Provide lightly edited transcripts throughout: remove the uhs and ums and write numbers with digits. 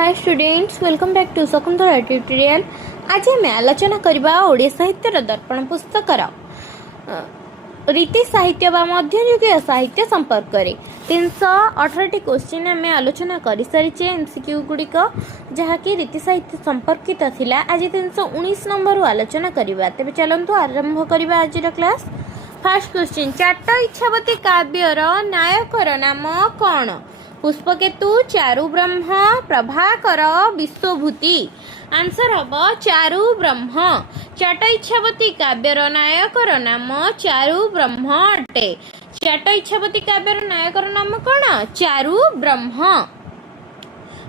Hi students, welcome back to Shakuntala tutorial. आज आम आलोचना करबा ओडिया साहित्यर दर्पण पुस्तकर रीति साहित्य व मध्ययुगीय साहित्य संपर्क में 318 क्वेश्चन आम आलोचना कर सारी एमसीक्यू गुड़िक जहाँकि रीति साहित्य संपर्कित थिला। आज 319 नंबर आलोचना करबा। तेबे चलंतु आरंभ करबा आज क्लास। फर्स्ट क्वेश्चन, चाट इच्छावती काव्यर नायकर नाम कौन? पुष्पकेतु, चारु ब्रह्म, प्रभाकर, विश्वभूति। आंसर हम चारु ब्रह्म। चाट इच्छावती काव्यर नायकर नाम चारु ब्रह्म अटे। चाट इच्छावती काव्यर नायकर नाम कौन? चारु ब्रह्म।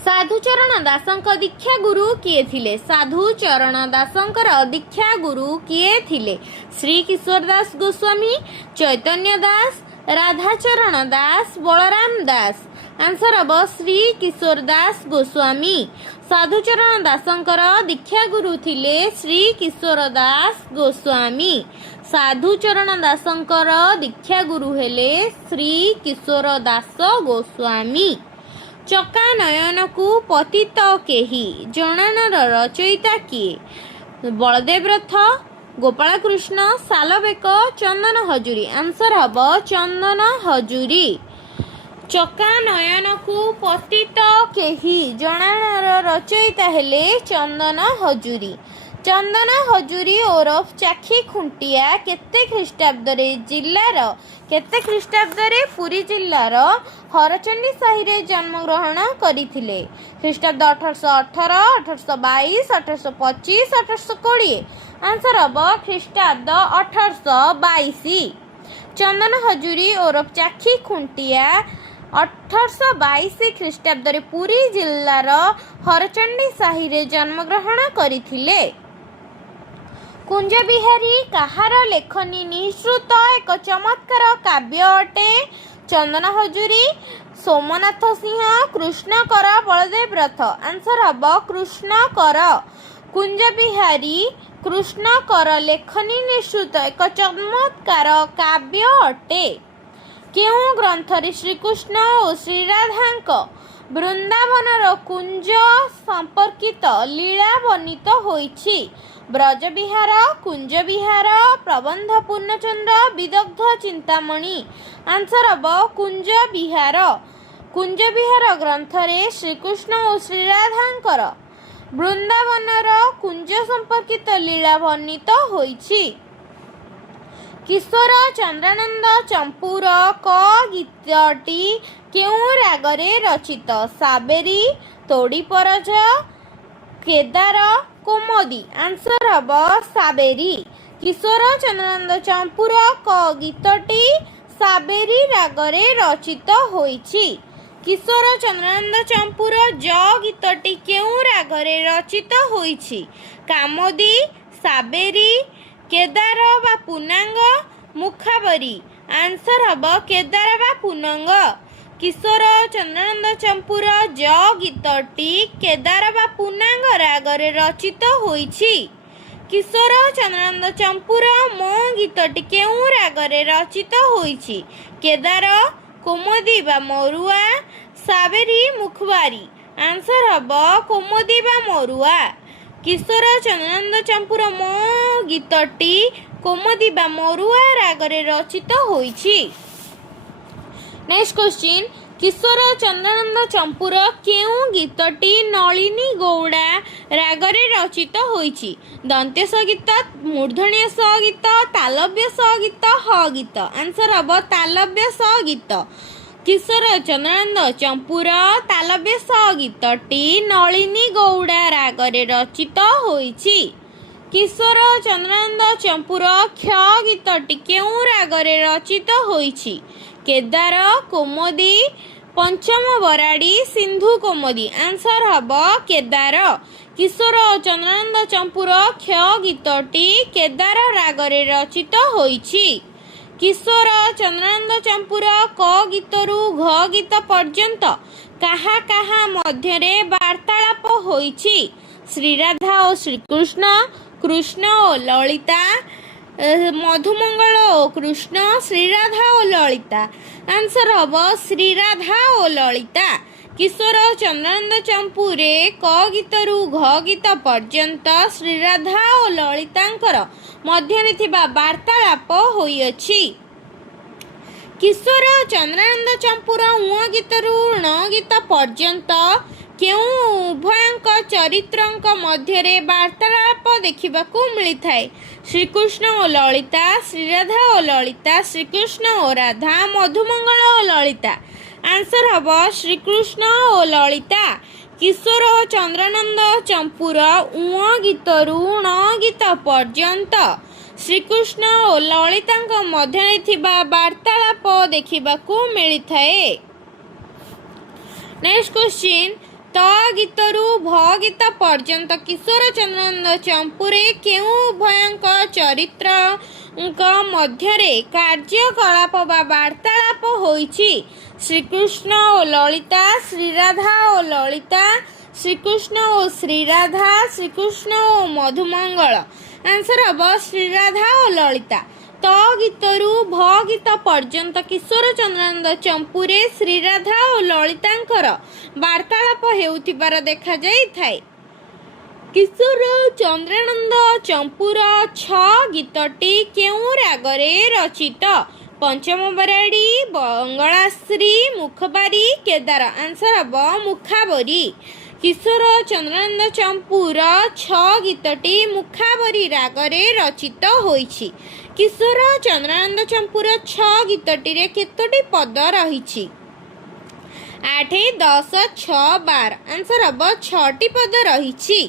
साधुचरण दासंक दीक्षा गुरु किए थिले? साधुचरण दासंकर दीक्षा गुरु किए थिले? श्री किशोर दास गोस्वामी, चैतन्य दास, राधाचरण दास, बलराम दास। आंसर हम श्री किशोर दास गोस्वामी। साधुचरण दासंकर दीक्षा गुरु थिले श्री किशोर दास गोस्वामी। साधुचरण दासंकर दीक्षा गुरु हेले श्री किशोर दास गोस्वामी। चका नयन को पतित केही? जनानर रचयिता किए? बलदेव रथ, गोपाल कृष्ण, सालबेक, चंदन हजूरी। आंसर हम चंदन हजूरी। चका नयन को पतित केही? जनानर रचयिता हेले चंदन हजूरी। चंदन हजूरी ओरफ चाखी खुंटिया केते ख्रीष्टाब्दरे जिल्लार केते ख्रीष्टाब्दरे पुरी जिल्लार हरचंडी साही रे जन्म ग्रहण करिथिले? ख्रीष्टाब्द 1818, 1822, 1825, 1820। आंसर हम ख्रीष्टाब्द 1822। चंदन हजूरी ओरफ चाखी खुंटिया 1822 ख्रीष्टाब्दरे पुरी जिल्लार हरचंडी साही रे जन्म ग्रहण करिथिले। कुंज बिहारी कहार लेखनी निःसृत एक चमत्कार काव्य अटे? चंदन हजूरी, सोमनाथ सिंह, कृष्णकर, बलदेव रथ। आंसर हम कृष्णकर। कुंज बिहारी कृष्णकर लेखनी निःसृत एक चमत्कार काव्य अटे? केउं ग्रंथरे श्रीकृष्ण और श्रीराधांक वृंदावनर कुंज संपर्कित लीला वर्णित होइछि? ब्रजविहार, कुंज विहार, प्रबंध पूर्णचंद्र, विदग्ध चिंतामणि। आंसर हम कुंज विहार। कुंज विहार ग्रंथरे श्रीकृष्ण और श्रीराधांकर वृंदावनर कुंज संपर्कित लीला वर्णित होइछि। किशोर चंद्रानंद चंपूर क गीतटी केउं रागरे रचित? साबेरी, तोड़ी परज, केदार, कोमोदी। आंसर हम साबेरी। किशोर चंद्रानंद चंपूर क गीतटी साबेरी रागरे रचित होइछि। किशोर चंद्रानंद चंपूर ज गीतटी केउं रागरे रचित होइछि? कामोदी, साबेरी, केदार बा पूर्णांग, मुखाबरी। आंसर हम केदार बा पूर्णांग। किशोर चंद्रानंद चंपूर ज गीतटी केदार बा पूर्णांग रागरे रचित होइछि। किशोर चंद्रानंद चंपूर मो गीतटी केउं रागरे रचित होइछि? केदार, कोमोदी बा मरुआ, साबेरी, मुखबारी। आंसर हम कोमोदी बा मरुआ। किशोर चंद्रानंद चंपूर मो गीतटी कोमोदी बा मरुआ रागरे रचित होइछि। नेक्स्ट क्वेश्चन, किशोर चंद्रानंद चंपूर केउं गीतटी नलिनी गौड़ा रागरे रचित होइछि? दंत्य गीत, मूर्धन्य गीत, तालव्य गीत, ह गीत। आंसर हम तालव्य गीत। किशोर चंद्रानंद चंपूर तालव्य गीतटी नलिनी गौड़ा रागरे रचित होइछि। किशोर चंद्रानंद चंपूर क्ष गीतटी केउं रागरे रचित होइछि? केदार, कोमोदी, पंचम बराड़ी, सिंधु कोमोदी। आंसर हम केदार। किशोर चंद्रानंद चंपूर क्ष गीतटी केदार रागरे रचित होइछि। किशोर चंद्रानंद चंपूर क गीतरु घ गीत पर्यंत काहा काहा मध्यरे वार्तालाप होइछि? श्रीराधा और श्रीकृष्ण, कृष्ण और ललिता, मधुमंगल और कृष्ण, श्रीराधा और ललिता। आंसर हम श्रीराधा और ललिता। କିଶୋର ଚନ୍ଦ୍ରାନନ୍ଦ ଚମ୍ପୁରେ କ ଗୀତରୁ ଘ ଗୀତ ପର୍ଯ୍ୟନ୍ତ ଶ୍ରୀରାଧା ଓ ଲଳିତାଙ୍କର ମଧ୍ୟରେ ଥିବା ବାର୍ତ୍ତାଳାପ ହୋଇଅଛି। କିଶୋର ଚନ୍ଦ୍ରାନନ୍ଦ ଚମ୍ପୁର ଉଁ ଗୀତରୁ ଣ ଗୀତ ପର୍ଯ୍ୟନ୍ତ କେଉଁ ଉଭୟଙ୍କ ଚରିତ୍ରଙ୍କ ମଧ୍ୟରେ ବାର୍ତ୍ତାଳାପ ଦେଖିବାକୁ ମିଳିଥାଏ? ଶ୍ରୀକୃଷ୍ଣ ଓ ଲଳିତା, ଶ୍ରୀରାଧା ଓ ଲଳିତା, ଶ୍ରୀକୃଷ୍ଣ ଓ ରାଧା, ମଧୁମଙ୍ଗଳ ଓ ଲଳିତା। ଆନ୍ସର ହେବ ଶ୍ରୀକୃଷ୍ଣ ଓ ଲଳିତା। କିଶୋର ଚନ୍ଦ୍ରାନନ୍ଦ ଚମ୍ପୁର ଉଁ ଗୀତରୁ ଣ ଗୀତ ପର୍ଯ୍ୟନ୍ତ ଶ୍ରୀକୃଷ୍ଣ ଓ ଲଳିତାଙ୍କ ମଧ୍ୟରେ ଥିବା ବାର୍ତ୍ତାଳାପ ଦେଖିବାକୁ ମିଳିଥାଏ। ନେକ୍ସଟ କ୍ୱେଶ୍ଚିନ୍, ତ ଗୀତରୁ ଭ ଗୀତ ପର୍ଯ୍ୟନ୍ତ କିଶୋର ଚନ୍ଦ୍ରାନନ୍ଦ ଚମ୍ପୁରେ କେଉଁ ଉଭୟଙ୍କ ଚରିତ୍ରଙ୍କ ମଧ୍ୟରେ କାର୍ଯ୍ୟକଳାପ ବା ବାର୍ତ୍ତାଳାପ ହୋଇଛି? ଶ୍ରୀକୃଷ୍ଣ ଓ ଲଳିତା, ଶ୍ରୀରାଧା ଓ ଲଳିତା, ଶ୍ରୀକୃଷ୍ଣ ଓ ଶ୍ରୀରାଧା, ଶ୍ରୀକୃଷ୍ଣ ଓ ମଧୁମଙ୍ଗଳ। ଆନ୍ସର ହେବ ଶ୍ରୀରାଧା ଓ ଲଳିତା। ତ ଗୀତରୁ ଭ ଗୀତ ପର୍ଯ୍ୟନ୍ତ କିଶୋର ଚନ୍ଦ୍ରାନନ୍ଦ ଚମ୍ପୁରେ ଶ୍ରୀରାଧା ଓ ଲଳିତାଙ୍କର ବାର୍ତ୍ତାଳାପ ହେଉଥିବାର ଦେଖାଯାଇଥାଏ। କିଶୋର ଚନ୍ଦ୍ରାନନ୍ଦ ଚମ୍ପୁର ଛ ଗୀତଟି କେଉଁ ରାଗରେ ରଚିତ? ପଞ୍ଚମ ବରାଡ଼ି, ବଙ୍ଗଳାଶ୍ରୀ, ମୁଖବାରୀ, କେଦାର। ଆନ୍ସର ହେବ ମୁଖାବରୀ। କିଶୋର ଚନ୍ଦ୍ରାନନ୍ଦ ଚମ୍ପୁର ଛ ଗୀତଟି ମୁଖାବରୀ ରାଗରେ ରଚିତ ହୋଇଛି। କିଶୋର ଚନ୍ଦ୍ରାନନ୍ଦ ଚମ୍ପୁର ଛ ଗୀତଟିରେ କେତୋଟି ପଦ ରହିଛି? 8, 10, 6, 12। ଆନ୍ସର ହେବ 6ଟି ପଦ ରହିଛି।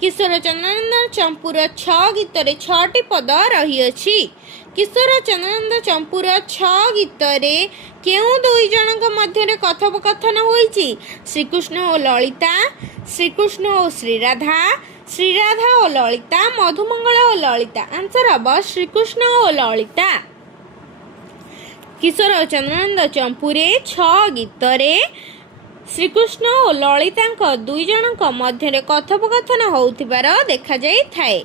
କିଶୋର ଚନ୍ଦ୍ରାନନ୍ଦ ଚମ୍ପୁର ଛ ଗୀତରେ 6ଟି ପଦ ରହିଅଛି। କିଶୋର ଚନ୍ଦ୍ରାନନ୍ଦ ଚମ୍ପୁର ଛ ଗୀତରେ କେଉଁ ଦୁଇ ଜଣଙ୍କ ମଧ୍ୟରେ କଥୋପକଥନ ହୋଇଛି? ଶ୍ରୀକୃଷ୍ଣ ଓ ଲଳିତା, ଶ୍ରୀକୃଷ୍ଣ ଓ ଶ୍ରୀରାଧା, ଶ୍ରୀରାଧା ଓ ଲଳିତା, ମଧୁମଙ୍ଗଳ ଓ ଲଳିତା। ଆନ୍ସର ହେବ ଶ୍ରୀକୃଷ୍ଣ ଓ ଲଳିତା। କିଶୋର ଚନ୍ଦ୍ରାନନ୍ଦ ଚମ୍ପୁରେ ଛ ଗୀତରେ ଶ୍ରୀକୃଷ୍ଣ ଓ ଲଳିତାଙ୍କ ଦୁଇ ଜଣଙ୍କ ମଧ୍ୟରେ କଥୋପକଥନ ହେଉଥିବାର ଦେଖାଯାଇଥାଏ।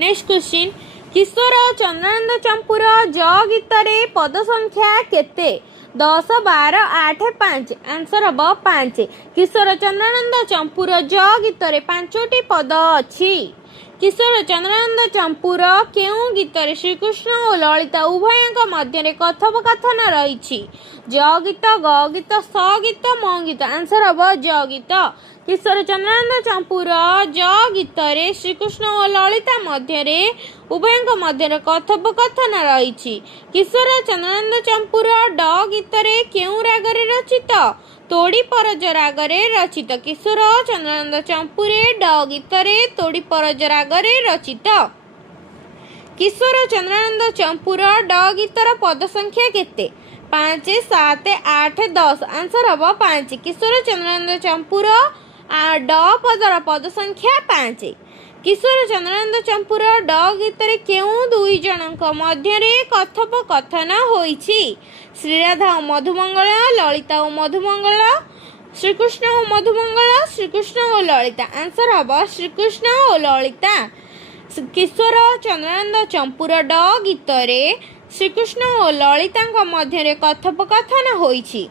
ନେକ୍ସଟ କ୍ୱେଶ୍ଚିନ୍, କିଶୋର ଚନ୍ଦ୍ରାନନ୍ଦ ଚମ୍ପୁର ଜ ଗୀତରେ ପଦ ସଂଖ୍ୟା କେତେ? 10, 12, 8, 5। ଆନ୍ସର ହେବ 5। କିଶୋର ଚନ୍ଦ୍ରାନନ୍ଦ ଚମ୍ପୁର ଜ ଗୀତରେ 5ଟି ପଦ ଅଛି। କିଶୋର ଚନ୍ଦ୍ରାନନ୍ଦ ଚମ୍ପୁର କେଉଁ ଗୀତରେ ଶ୍ରୀକୃଷ୍ଣ ଓ ଲଳିତା ଉଭୟଙ୍କ ମଧ୍ୟରେ କଥୋପକଥନ ରହିଛି? ଜ ଗୀତ, ଗ ଗୀତ, ସ ଗୀତ, ମ ଗୀତ। ଆନ୍ସର ହେବ ଜ ଗୀତ। କିଶୋର ଚନ୍ଦ୍ରାନନ୍ଦ ଚମ୍ପୁର ଜ ଗୀତରେ ଶ୍ରୀକୃଷ୍ଣ ଓ ଲଳିତା ମଧ୍ୟରେ ଉଭୟଙ୍କ ମଧ୍ୟରେ କଥୋପକଥନ ରହିଛି। କିଶୋର ଚନ୍ଦ୍ରାନନ୍ଦ ଚମ୍ପୁର ଡ ଗୀତରେ କେଉଁ ରାଗରେ ରଚିତ? ତୋଡ଼ି ପରଜ ରାଗରେ ରଚିତ। କିଶୋର ଚନ୍ଦ୍ରାନନ୍ଦ ଚମ୍ପୁରେ ଡ ଗୀତରେ ତୋଡ଼ି ପରଜ ରାଗରେ ରଚିତ। କିଶୋର ଚନ୍ଦ୍ରାନନ୍ଦ ଚମ୍ପୁର ଡ ଗୀତର ପଦ ସଂଖ୍ୟା କେତେ? 5, 7, 8, 10। ଆନ୍ସର ହେବ 5। କିଶୋର ଚନ୍ଦ୍ରାନନ୍ଦ ଚମ୍ପୁର ଡ ପଦର ପଦ ସଂଖ୍ୟା 5। କିଶୋର ଚନ୍ଦ୍ରାନନ୍ଦ ଚମ୍ପୁର ଡ ଗୀତରେ କେଉଁ ଦୁଇ ଜଣଙ୍କ ମଧ୍ୟରେ କଥୋପକଥନ ହୋଇଛି? ଶ୍ରୀରାଧା ଓ ମଧୁମଙ୍ଗଳ, ଲଳିତା ଓ ମଧୁମଙ୍ଗଳ, ଶ୍ରୀକୃଷ୍ଣ ଓ ମଧୁମଙ୍ଗଳ, ଶ୍ରୀକୃଷ୍ଣ ଓ ଲଳିତା। ଆନ୍ସର ହେବ ଶ୍ରୀକୃଷ୍ଣ ଓ ଲଳିତା। କିଶୋର ଚନ୍ଦ୍ରାନନ୍ଦ ଚମ୍ପୁର ଡ ଗୀତରେ ଶ୍ରୀକୃଷ୍ଣ ଓ ଲଳିତାଙ୍କ ମଧ୍ୟରେ କଥୋପକଥନ ହୋଇଛି।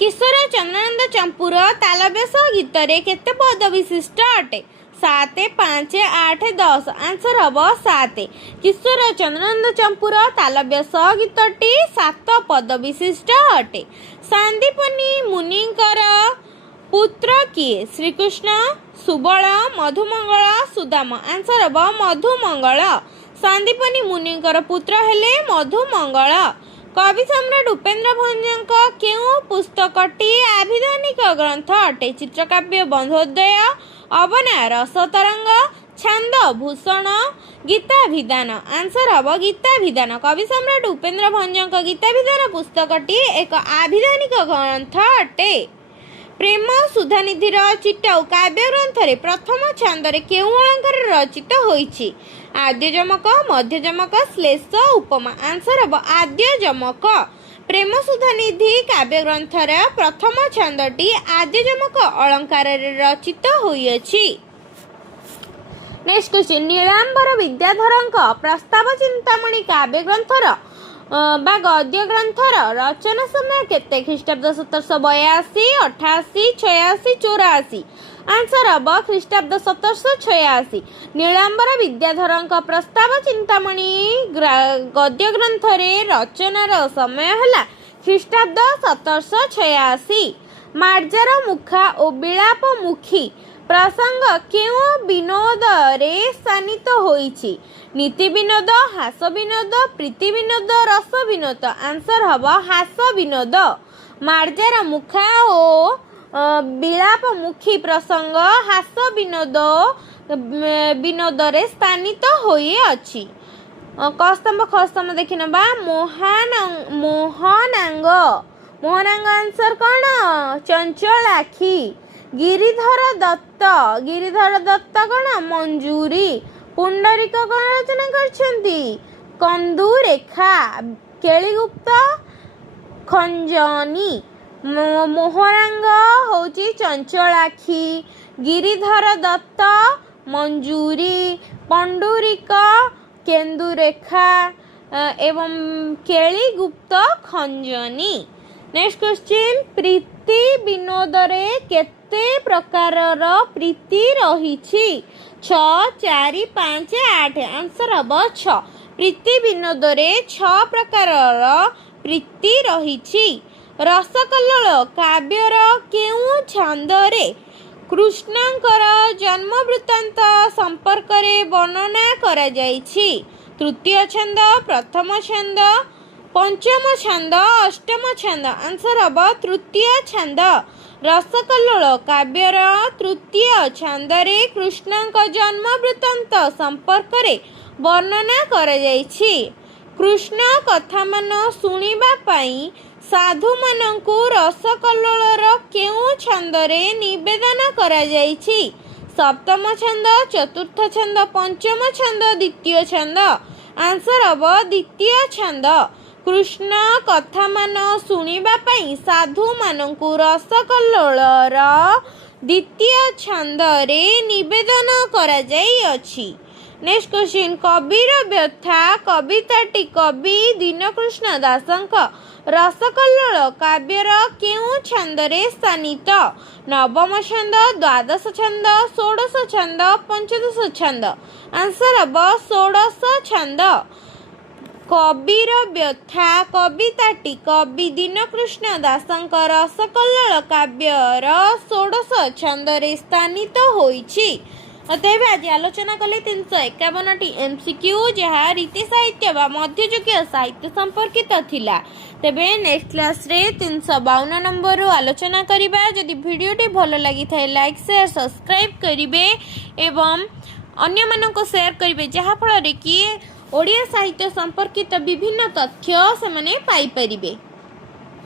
କିଶୋର ଚନ୍ଦ୍ରାନନ୍ଦ ଚମ୍ପୁର ତାଲବ୍ୟ ସ ଗୀତରେ କେତେ ପଦ ବିଶିଷ୍ଟ ଅଟେ? 7, 5, 8, 10। ଆନ୍ସର ହେବ 7। କିଶୋର ଚନ୍ଦ୍ରାନନ୍ଦ ଚମ୍ପୁର ତାଲବ୍ୟ ସ ଗୀତଟି 7 ପଦ ବିଶିଷ୍ଟ ଅଟେ। ସାନ୍ଦୀପନୀ ମୁନିଙ୍କର ପୁତ୍ର କିଏ? ଶ୍ରୀକୃଷ୍ଣ, ସୁବଳ, ମଧୁମଙ୍ଗଳ, ସୁଦାମ। ଆନ୍ସର ହେବ ମଧୁମଙ୍ଗଳ। ସାନ୍ଦୀପନୀ ମୁନିଙ୍କର ପୁତ୍ର ହେଲେ ମଧୁମଙ୍ଗଳ। କବି ସମ୍ରାଟ ଉପେନ୍ଦ୍ର ଭଞ୍ଜଙ୍କ କେଉଁ ପୁସ୍ତକଟି ଆଭିଧାନିକ ଗ୍ରନ୍ଥ ଅଟେ? ଚିତ୍ରକାବ୍ୟ ବନ୍ଧୋଦୟ, ଅବନୟ ରସତରଙ୍ଗ, ଛାନ୍ଦ ଭୂଷଣ, ଗୀତାଭିଧାନ। ଆନ୍ସର ହେବ ଗୀତାଭିଧାନ। କବି ସମ୍ରାଟ ଉପେନ୍ଦ୍ର ଭଞ୍ଜଙ୍କ ଗୀତାଭିଧାନ ପୁସ୍ତକଟି ଏକ ଆଭିଧାନିକ ଗ୍ରନ୍ଥ ଅଟେ। ପ୍ରେମ ସୁଧାନିଧିର ଚିଟାଉ କାବ୍ୟ ଗ୍ରନ୍ଥରେ ପ୍ରଥମ ଛାନ୍ଦରେ କେଉଁ ଅଳଙ୍କାର ରଚିତ ହୋଇଛି? ଆଦ୍ୟ ଯମକ, ମଧ୍ୟ ଯମକ, ଶ୍ଲେଷ, ଉପମା। ଆନ୍ସର ହେବ ଆଦ୍ୟ ଯମକ। ପ୍ରେମ ସୁଧାନିଧି କାବ୍ୟ ଗ୍ରନ୍ଥର ପ୍ରଥମ ଛାନ୍ଦଟି ଆଦ୍ୟ ଯମକ ଅଳଙ୍କାରରେ ରଚିତ ହୋଇଅଛି। ନେକ୍ସଟ କ୍ୱେଶ୍ଚିନ୍, ନୀଳାମ୍ବର ବିଦ୍ୟାଧରଙ୍କ ପ୍ରସ୍ତାବ ଚିନ୍ତାମଣି କାବ୍ୟ ଗ୍ରନ୍ଥର बा गद्य ग्रंथर रचना समय केते ख्रीष्टाब्द 1782 88 86 84 आंसर हम ख्रीष्टाब्द 1786 नीलांबर विद्याधर प्रस्ताव चिंतामणि गद्य ग्रंथरे रचनार समय है ख्रीष्टाब्द 1786 मार्जार मुखा और विलाप मुखी प्रसंग क्यों विनोद रे स्थानित होईछि नीति विनोद हास विनोद प्रीति विनोद रस विनोद आंसर हम हास विनोद मार्जार मुखा और विलाप मुखी प्रसंग हास विनोद विनोद रे स्थानित होई अछि कस्तंभ खस्तंभ देखि नबा मोहनांग आंसर कौन चंचलाखी गिरिधर दत्त कौन मंजूरी पुंडरीक कौन रचना करछंती कंदु रेखा केलीगुप्त खंजनी मोहनांग होची चंचलाखी गिरिधर दत्त मंजूरी पंडुरिक केन्दुरेखा एवं केलीगुप्त खंजनी। नेक्स्ट क्वेश्चन प्रीति विनोद रे केते प्रकारर प्रीति रहिछि 6 4 5 8 आंसर हम 6 प्रीति विनोद रे 6 प्रकारर प्रीति रहिछि रसकल्लोल काव्यर केउ छंदरे कृष्णंकर जन्म वृत्तांत संपर्क रे वर्णना करा जाइछि तृतीय छंद प्रथम छंद पंचम छंद अष्टम छंद आंसर हम तृतीय छंद रसकल्लोल काव्यर तृतीय छंदरे कृष्णंक जन्म वृत्तांत संपर्क रे वर्णना करा जाइछि कृष्ण कथा मान सुनिबा पई साधु मानंकु रसकल्लोलर केउ छंदरे निवेदन करा जाइछि सप्तम छंद चतुर्थ छंद पंचम छंद द्वितीय छंद आंसर हम द्वितीय छंद कृष्ण कथा मान सुनिबा पई साधु मानंकु रसकल्लोलर द्वितीय छंदरे निवेदन करा जाई अछि नेक्स्ट क्वेश्चन कबीर व्यथा कविताटी कवि दीनकृष्ण दासंक रसकल्लोल काव्यर केउ छंदरे स्थानित नवम छंद द्वादश छंद षोडश छंद पंचदश छंद आंसर हम षोडश छंद कबीर व्यथा कविताटी कवि दीनकृष्ण दासंक रसकल्लोल काव्यर षोडश छंदरे स्थानित होईछि तेज आज आलोचना कले 351 एमसीक्यू जहाँ रीति साहित्य व मध्ययुगीय साहित्य संपर्कित थिला तेबे नेक्स्ट क्लास रे 352 नंबर आलोचना करिबा जदि वीडियोटी भल लगी थाए लाइक शेयर सब्सक्राइब करिवे एवं अन्य मानको शेयर करिवे जहाँ फल रे कि ओडिया साहित्य संपर्कित विभिन्न तथ्य से माने पाई परिबे।